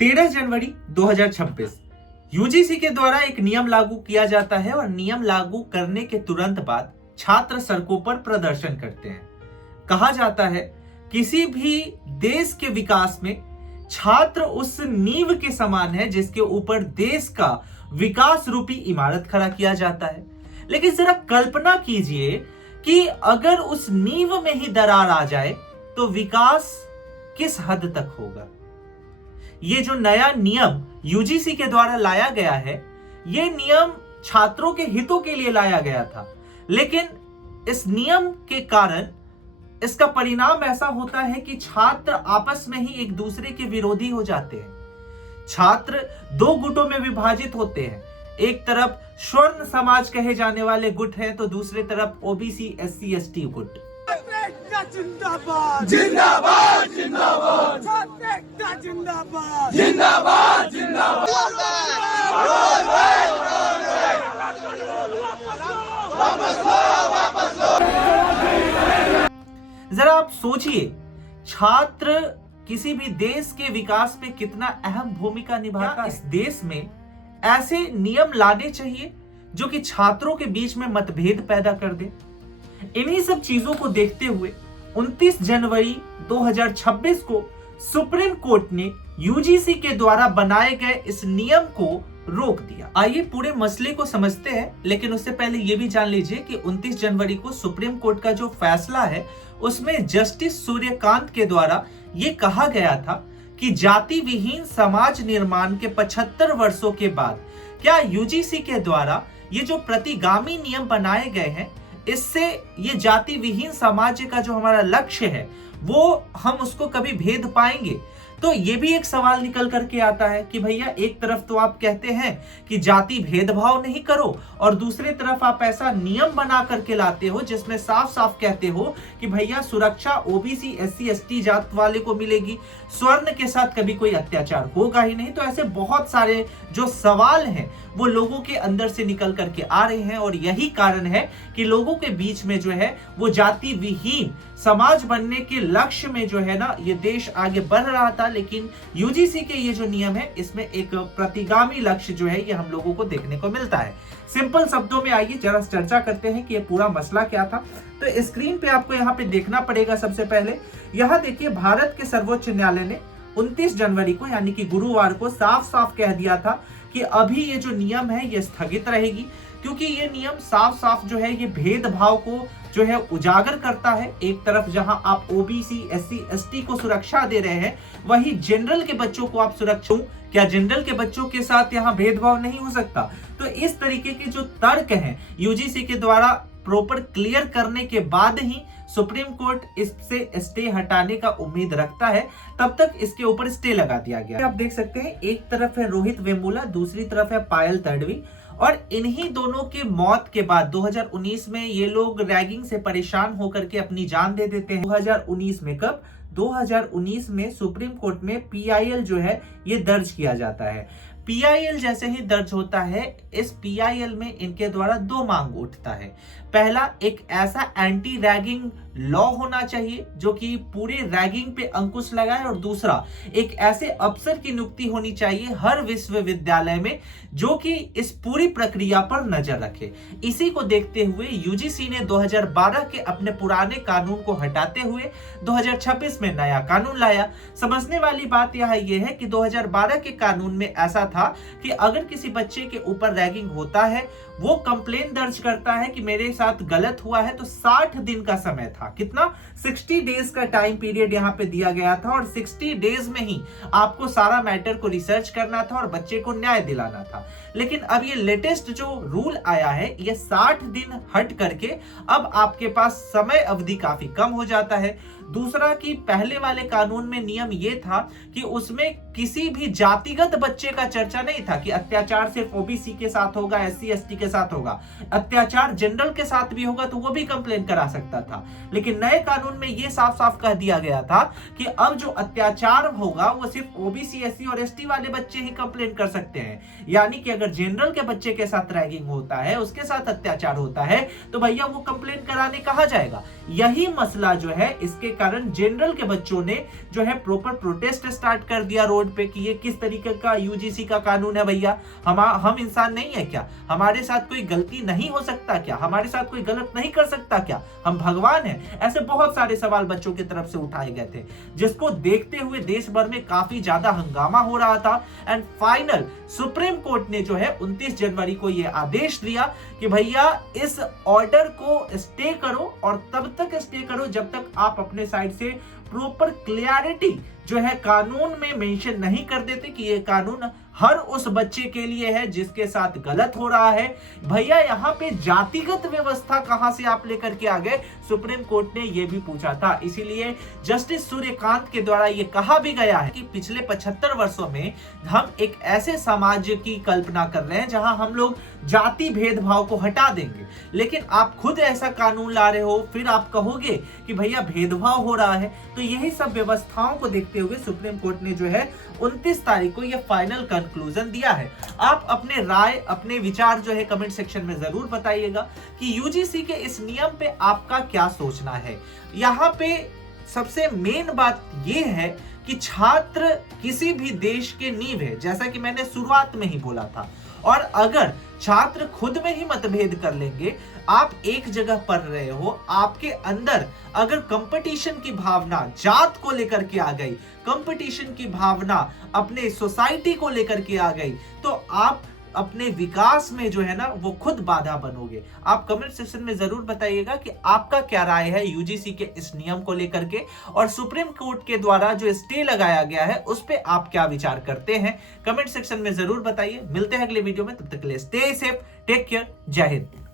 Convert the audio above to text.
13 जनवरी 2026 UGC के द्वारा एक नियम लागू किया जाता है और नियम लागू करने के तुरंत बाद छात्र सड़कों पर प्रदर्शन करते हैं। कहा जाता है किसी भी देश के विकास में छात्र उस नींव के समान है जिसके ऊपर देश का विकास रूपी इमारत खड़ा किया जाता है। लेकिन जरा कल्पना कीजिए कि अगर उस नींव में ही दरार आ जाए तो विकास किस हद तक होगा। ये जो नया नियम यूजीसी के द्वारा लाया गया है, ये नियम छात्रों के हितों के लिए लाया गया था, लेकिन इस नियम के कारण इसका परिणाम ऐसा होता है कि छात्र आपस में ही एक दूसरे के विरोधी हो जाते हैं। छात्र दो गुटों में विभाजित होते हैं। एक तरफ स्वर्ण समाज कहे जाने वाले गुट हैं तो दूसरी तरफ ओबीसी एससी एसटी गुट। जिंदाबाद जिंदाबाद जिंदाबाद जिंदाबाद जिंदाबाद जिंदाबाद जरा आप सोचिए, छात्र किसी भी देश के विकास में कितना अहम भूमिका निभाता है। इस देश में ऐसे नियम लाने चाहिए जो कि छात्रों के बीच में मतभेद पैदा कर दे। इन्हीं सब चीजों को देखते हुए 29 जनवरी 2026 को सुप्रीम कोर्ट ने यूजीसी के द्वारा बनाए गए इस नियम को रोक दिया। आइए पूरे मसले को समझते हैं, लेकिन उससे पहले यह भी जान लीजिए कि 29 जनवरी को सुप्रीम कोर्ट का जो फैसला है उसमें जस्टिस सूर्यकांत के द्वारा यह कहा गया था कि जाति विहीन समाज निर्माण के 75 वर्षों के बाद क्या यूजीसी के द्वारा ये जो प्रतिगामी नियम बनाए गए हैं, इससे ये जाति विहीन समाज का जो हमारा लक्ष्य है वो हम उसको कभी भेद पाएंगे। तो ये भी एक सवाल निकल करके आता है कि भैया एक तरफ तो आप कहते हैं कि जाति भेदभाव नहीं करो और दूसरी तरफ आप ऐसा नियम बना करके लाते हो जिसमें साफ साफ कहते हो कि भैया सुरक्षा ओबीसी एससी एसटी जात वाले को मिलेगी, स्वर्ण के साथ कभी कोई अत्याचार होगा ही नहीं। तो ऐसे बहुत सारे जो सवाल हैं वो लोगों के अंदर से निकल करके आ रहे हैं और यही कारण है कि लोगों के बीच में जो है वो जाति विहीन समाज बनने के लक्ष्य में जो है ना ये देश आगे बढ़ रहा था। लेकिन यूजीसी के ये जो नियम है इसमें एक प्रतिगामी लक्ष्य जो है ये हम लोगों को देखने को मिलता है। सिंपल शब्दों में आइए जरा चर्चा करते हैं कि ये पूरा मसला क्या था। तो स्क्रीन पे आपको यहाँ पे देखना पड़ेगा। सबसे पहले यहाँ देखिए, भारत के सर्वोच्च न्यायालय ने 29 जनवरी को यानी कि गुरुवार को साफ साफ कह दिया था कि अभी ये जो नियम है ये स्थगित रहेगी, क्योंकि ये नियम साफ साफ जो है ये भेदभाव को जो है उजागर करता है। एक तरफ जहां आप ओबीसी एससी एसटी को सुरक्षा दे रहे हैं, वही जनरल के बच्चों को आप सुरक्षा, क्या जनरल के बच्चों के साथ यहां भेदभाव नहीं हो सकता? तो इस तरीके के जो तर्क हैं यूजीसी के द्वारा प्रॉपर क्लियर करने के बाद ही सुप्रीम कोर्ट इससे स्टे हटाने का उम्मीद रखता है। तब तक इसके ऊपर स्टे लगा दिया गया। आप देख सकते हैं एक तरफ है रोहित वेमुला, दूसरी तरफ है पायल तडवी, और इन्हीं दोनों के मौत के बाद 2019 में ये लोग रैगिंग से परेशान होकर के अपनी जान दे देते हैं। 2019 में कब? 2019 में सुप्रीम कोर्ट में पीआईएल जो है ये दर्ज किया जाता है। पीआईएल जैसे ही दर्ज होता है, इस पीआईएल में इनके द्वारा दो मांग उठता है। पहला, एक ऐसा एंटी रैगिंग लॉ होना चाहिए जो कि पूरे रैगिंग पे अंकुश लगाए, और दूसरा एक ऐसे अफसर की नियुक्ति होनी चाहिए हर विश्वविद्यालय में जो कि इस पूरी प्रक्रिया पर नजर रखे। इसी को देखते हुए यूजीसी ने 2012 के अपने पुराने कानून को हटाते हुए 2026 में नया कानून लाया। समझने वाली बात यह है कि 2012 के कानून में ऐसा था कि अगर किसी बच्चे के ऊपर रैगिंग होता है, वो कंप्लेन दर्ज करता है कि मेरे साथ गलत हुआ है, तो 60 दिन का समय था। कितना? 60 डेज का टाइम पीरियड यहाँ पे दिया गया था और 60 डेज में ही आपको सारा मैटर को रिसर्च करना था और बच्चे को न्याय दिलाना था। लेकिन अब ये लेटेस्ट जो रूल आया है, ये 60 दिन हट करके अब आपके पास समय अवधि काफी कम हो जाता है। दूसरा कि पहले वाले कानून में नियम ये था कि उसमें किसी भी जातिगत बच्चे का चर्चा नहीं था कि अत्याचार सिर्फ ओबीसी के साथ होगा, एससी एसटी के साथ होगा। अत्याचार जनरल के साथ भी होगा तो वो भी कंप्लेन करा सकता था। लेकिन नए कानून में ये साफ साफ कह दिया गया था कि अब जो अत्याचार होगा वो सिर्फ ओबीसी एससी और एसटी वाले बच्चे ही कंप्लेन कर सकते हैं। यानी कि अगर जनरल के बच्चे के साथ रैगिंग होता है, उसके साथ अत्याचार होता है, तो भैया वो कंप्लेन कराने कहा जाएगा। यही मसला जो है इसके कारण जनरल के बच्चों ने जो है प्रॉपर प्रोटेस्ट स्टार्ट कर दिया रोड पे कि ये किस तरीके का यूजीसी का कानून है भैया, हम इंसान नहीं है क्या, हमारे साथ कोई गलती नहीं हो सकता क्या, हमारे साथ कोई गलत नहीं कर सकता क्या, हम भगवान हैं। ऐसे बहुत सारे सवाल बच्चों की तरफ से उठाए गए थे, जिसको देखते हुए देश भर में काफी ज्यादा हंगामा हो रहा था। एंड फाइनल सुप्रीम कोर्ट ने जो है 29 जनवरी को यह आदेश दिया कि भैया इस ऑर्डर को स्टे करो, और तब तक स्टे करो जब तक आप अपने साइड से प्रॉपर क्लियरिटी जो है कानून में मेंशन नहीं कर देते कि ये कानून हर उस बच्चे के लिए है जिसके साथ गलत हो रहा है। भैया यहाँ पे जातिगत व्यवस्था कहां से आप लेकर के आ गए, सुप्रीम कोर्ट ने यह भी पूछा था। इसीलिए जस्टिस सूर्यकांत के द्वारा यह कहा भी गया है कि पिछले 75 वर्षों में हम एक ऐसे समाज की कल्पना कर रहे हैं जहां हम लोग जाति भेदभाव को हटा देंगे, लेकिन आप खुद ऐसा कानून ला रहे हो, फिर आप कहोगे कि भैया भेदभाव हो रहा है। तो यही सब व्यवस्थाओं को देखते हुए सुप्रीम कोर्ट ने जो है 29 तारीख को यह फाइनल कंक्लूजन दिया है। आप अपने राय, अपने विचार जो है कमेंट सेक्शन में जरूर बताइएगा कि यूजीसी के इस नियम पे आपका क्या सोचना है। यहाँ पे सबसे मेन बात यह है कि छात्र किसी भी देश के नींव है, जैसा कि मैंने शुरुआत में ही बोला था। और अगर छात्र खुद में ही मतभेद कर लेंगे, आप एक जगह पढ़ रहे हो, आपके अंदर अगर कंपटीशन की भावना जात को लेकर के आ गई, कंपटीशन की भावना अपने सोसाइटी को लेकर के आ गई, तो आप अपने विकास में जो है ना वो खुद बाधा बनोगे। आप कमेंट सेक्शन में जरूर बताइएगा कि आपका क्या राय है यूजीसी के इस नियम को लेकर के, और सुप्रीम कोर्ट के द्वारा जो स्टे लगाया गया है उस पे आप क्या विचार करते हैं। कमेंट सेक्शन में जरूर बताइए। मिलते हैं अगले वीडियो में, तब तक के लिए स्टे सेफ, टेक केयर, जय हिंद।